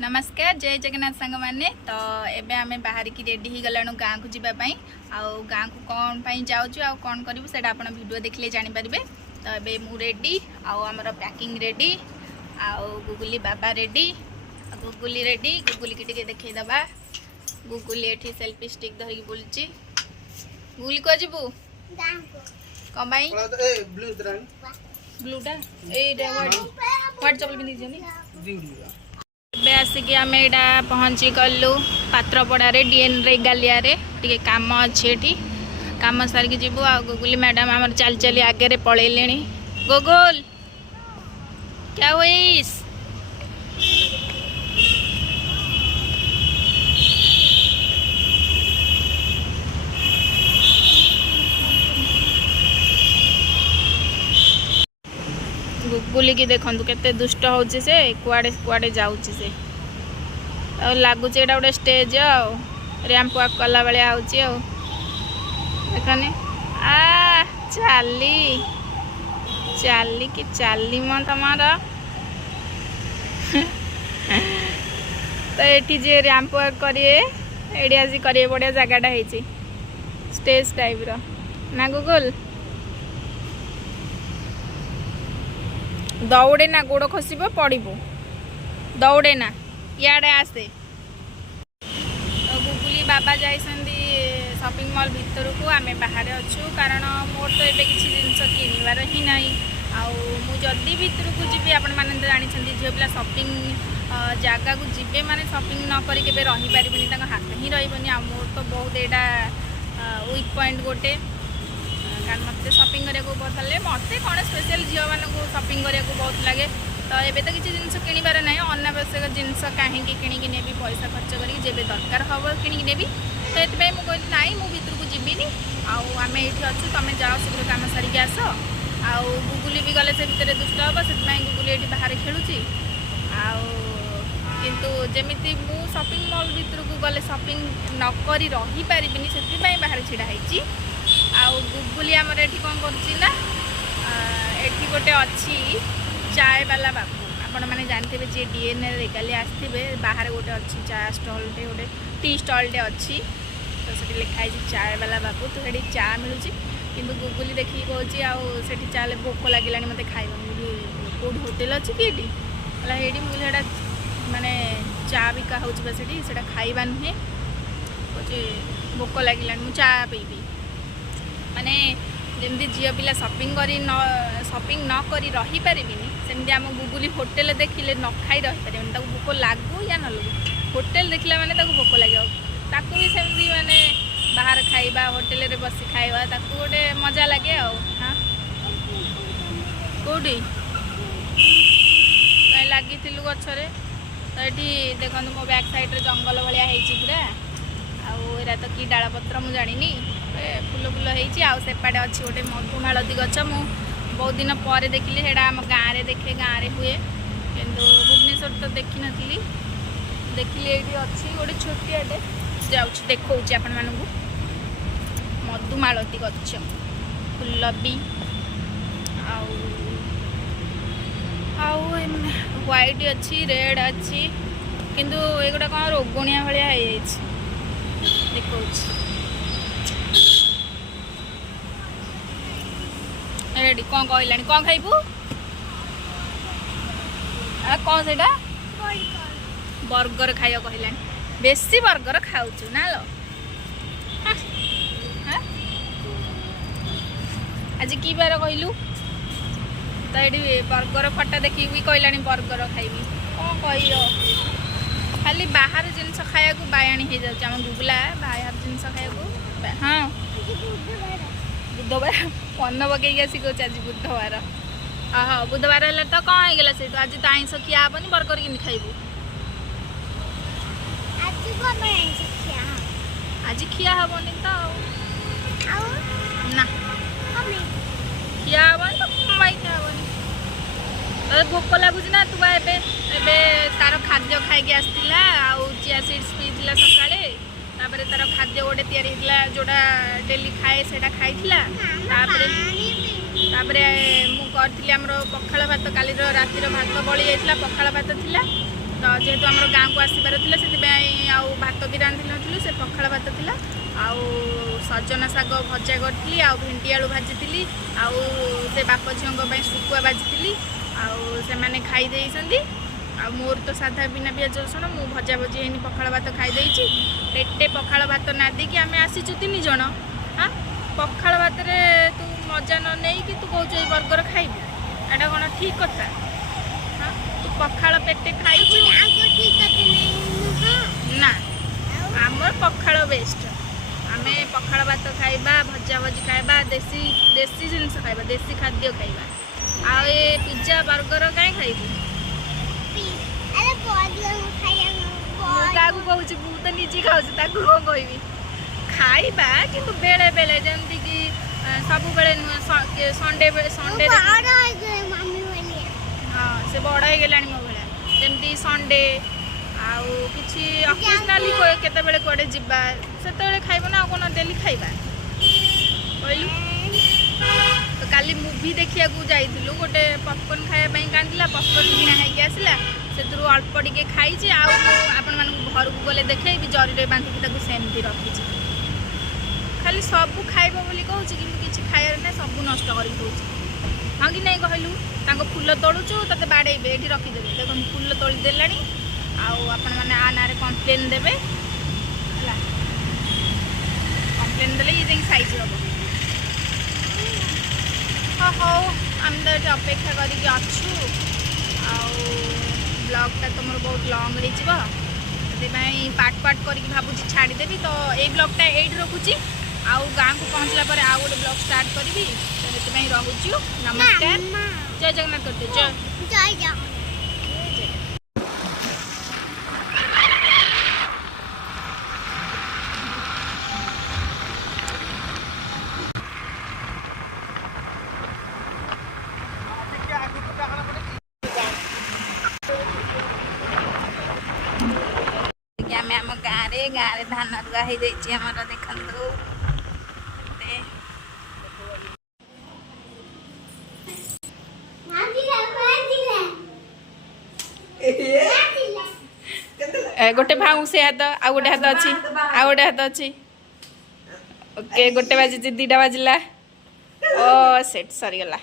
नमस्कार जय जगन्नाथ सांग मैंने तो एबे आमे बाहर की रेडी ही गलानु गाँ को जीवाई आउ गाँ को कौन पाई जाऊँ आउ कौन करूँ से वीडियो देखले जानी पारे। तो एबे मु रेडी आउ आमर पैकिंग रेडी आउ गुगुली बाबा रेडी गुगुली रेडी गुगुली की टिके देखई दबा। गुगुली एठी सेल्फी स्टिक धरिक बुलची। गुगुली को जीवु कौन पाई ब्लूटा ए व्हाट चपल पिंधि जनी एबे आसिक आम यहाँ पहुँची गलु पात्रपड़ा डीएन रेगालिया टे कम अच्छे ये कम सारिक जीवु आ गुगुली मैडम आम चल चली आगे पलैले। गुगुल क्या हुईस गुगुली की देखु केते दुष्ट होची से कुआडे कुआडे जाउची से लगुच एटा गोटे स्टेज रैंप वॉक कला बेलिया होची देखने आ चाली चाली की चाली म तमारा तो ये जे रैंप वॉक करिए एडी आसी करिए बढ़िया जगहटा है स्टेज टाइप रो ना गुगुल दौड़े ना गोड़ खसब पड़ब दौड़े ना इे आसे। तो गुगुली बाबा जाइसंदी शॉपिंग मॉल भितर को आमे बाहर अच्छु कारण मोर तो ये किसी जिनस किणवार ही ना आदि भितर को जी आपण मैंने तो जानते झील पिला शॉपिंग जगह को जी माने शॉपिंग न करें रहीपर हाथ ही रही मोर तो बहुत यहाँ वीक पॉइंट गोटे कारण मत शॉपिंग करने को बहुत भले मत कौन स्पेशल झील मानक शॉपिंग करने को बहुत लगे। तो ये तो किसी जिन किणवार ना अनावश्यक जिनस कहीं किणिकी नेबी पैसा खर्च करी जेबे दरकार हम किणिकी नेबी। तो ये मुझे कहली ना मु भितर को जीविनी आम ये अच्छु तुम जाओ शीघ्र कम सारिक आस आउ गुगुली भी गले से भितर दुष्ट हम से गुगुली ये बाहर खेलुची किंतु जमी मु शॉपिंग मॉल भितर को गले शॉपिंग नक रही पारि से बाहर छिड़ा होती आउ गुगुली आमर एठी कौन करना एठी गोटे अच्छी चाय वाला बाबू आपण मैंने जानते जी डीएन रेगाली आसवे बाहर गोटे अच्छी चाय स्टॉलटे गोटे टी स्टॉलटे अच्छी तो से लिखाई चाय वाला बाबू तो से चा मिलूँ कि गुगुली देखिए कौची आठ चाले भोक लगे मत खाइबा कौट होटेल अच्छी कि ये मुझे माने चा बिका हो खाइबा नुहे कौच भोक लगे मुझे चा पीबी माने जमी झील पिला शॉपिंग न करी रही पारिनी सेमती आम गुगुली होटेल देखिले न खाई रही पारे भोक लागू या न लगू होटेल देखला माने भोक लगे ताकू भी सेमती माने बाहर खाइबा होटेल रे बसी खाइबा ताकू गोटे मजा लगे हाँ कौटी लगी गचरे तो ये देखो मो बैक साइड जंगल भाया पूरा आउरा तो कि डाल पत्र मुझे जानी फुल फुल होपाटे अच्छी गोटे मधुमालती गच मु बहुत दिन पर देखिली से आम गाँव में देखे गाँव में हुए किंतु भुवनेश्वर तो देखी नी देखिली ये अच्छी गोटे छोटियाटे जाऊँ देखा आपण मानू मधुमालती गच फुल भी व्हाइट अच्छी रेड अच्छी किंतु एगुड़ा कौन रोगणिया भाया देखा रेडी कौन कहला कौन खाइबू कौन से बर्गर खाइबा कहला बेसी बर्गर खाऊचु ना लो आज की बार कहलु तो ये बर्गर फटा देखी भी कहला बर्गर खाइबी कौन कह खाली बाहर जिनस खाया बायाणी हो जाम गुगुला बाहर जिनस खाया हाँ बुधवार मन पकई आसी कौच आज बुधवार हाँ बुधवार है तो कौन होगा से आज तो आईस खिया हेनी बर्गर कि खाइबू आज खिया हेनी तो ना खिया हेनी तो कमाई खिया हेनी भोक लगुच ना तू एबे तार खाद्य खाई आसला चिया सीड्स पीला सकाळे तापर तार खाद्य गोटे या जोड़ा डेली खाए से खाई मुझे पखाड़ भात काली रातिर भात बड़ी जाता पखाड़ भात थिला तो जेहेतु आम गाँव को आसबार से आउ भात भी रांधि नु से पखाड़ भात थिला आउ सजना शाग भजा करी आउ भेंडी आलू भाजी आउ से बाप झील शुखुआ भाजी आउ से मैंने खाई देइछंती आ मोर तो साधा बिना पियाज रसुण मु भजा भजी है पखाड़ भात खाई पेटे पखाड़ भात ना दी आम आसीचु 3 जन। हाँ पखाड़ भात रे तू मजा न नहीं कि तू कौच ये बर्गर खाइबी एटा कौन ठीक कथा। हाँ तू पखाड़ पेटे खाई ना आमर पखाड़ बेस्ट आम पखाड़ भात खाइबा भजा भजी खाइबा देसी देसी जिनस खाइबा देसी खाद्य खाइबा आ ये पिज्जा बर्गर कहीं खाइबू कहूँ मु तो निजी खाऊँ कौन कहबी खाइबा कि बेले बेले जमती कि सब बेले नुह संडे संडे हाँ से बड़ हो गला मो भाया जमती संडे आउ कि अकेजनाली केतबेले कड़े जावा से खाइब ना कौन डेली खाइबा कहलु। तो काली मुवी देखिया जाइलु गोटे पॉपकॉर्न खायापी कांदिला पॉपकॉर्न किना होगी आसला से अल्प टे खाई आपण मान घर को गले देखे जरी बांधिकी सेमती रखी खाली सब खाइब बोली कहूँ कि खाइबार ना सब नष्ट कर हाँ कि नहीं कहलु फूल तोड़ुचु ते बाड़ेबे ये रखीदेवे देख फूल तोड़ी देला आपण मैंने आ ना कम्प्लेन देवे कम्प्लेन देले ये साइज हम हाँ हौ आम तो ये अपेक्षा करूँ ब्लॉगटा तो मोर बहुत लॉन्ग रही पार्ट पार्ट करके भावुँ छाड़देवी तो ये ब्लॉगटा ये रखुची आउ गाँव को पहुँचला पर आउ गोटे ब्लॉग स्टार्ट करी तो से रोचु नमस्कार जय जगन्नाथ करते जय जय आम गाँव धान रुआ हो देखु गोटे भाऊ से हाथ आ गोटे हाथ अच्छी आ गोटे हाथ अच्छी ओके गोटे बाजी 2टा बाजिला ओ सेट सरीगला।